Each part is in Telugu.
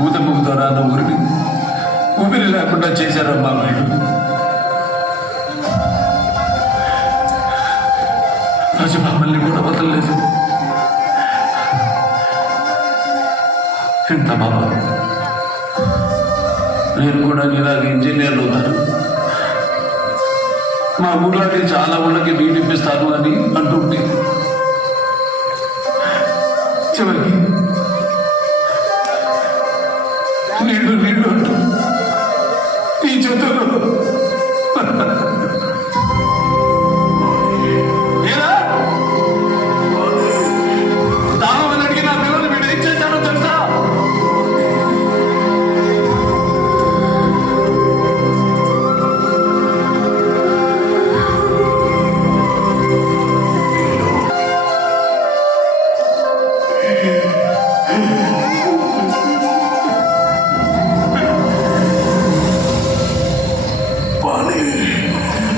ఊతముగుతో రాన్న ఊరిని ఊపిరి లేకుండా చేశారమ్మా మీరు. రాజబామల్ని కూడా వదలలేదు. ఎంత బాబా, నేను కూడా నీలాగే ఇంజనీర్లు అవుతాను, మా ఊర్లోకి చాలా ఊళ్ళకి నీళ్ళు ఇప్పిస్తాను అని అంటుంటే చివరికి నీళ్ళు నీళ్ళు అంటూ ఈ చేతుల్లో దాహమని అడిగి నా పిల్లలు వీడు ఏం చేశాడో తెలుసా?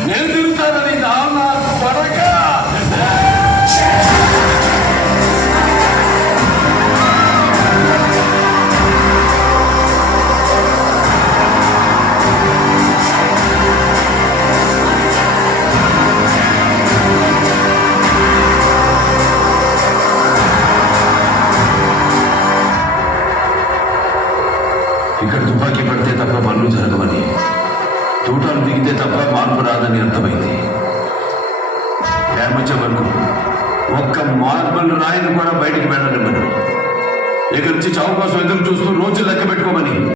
నేను తిరుగుతానని నాన్న త్వరగా ఇక్కడ తుపాకీ పడితే తప్ప పనులు జరగవని, తూటాలు దిగితే తప్ప మార్పు రాదని అర్థమైంది. వచ్చే వరకు ఒక్క మార్బల్ రాయిని కూడా బయటికి వెళ్ళనివ్వను. ఇక్కడి నుంచి చావు కోసం ఎదురు చూస్తూ రోజు లెక్క పెట్టుకోమని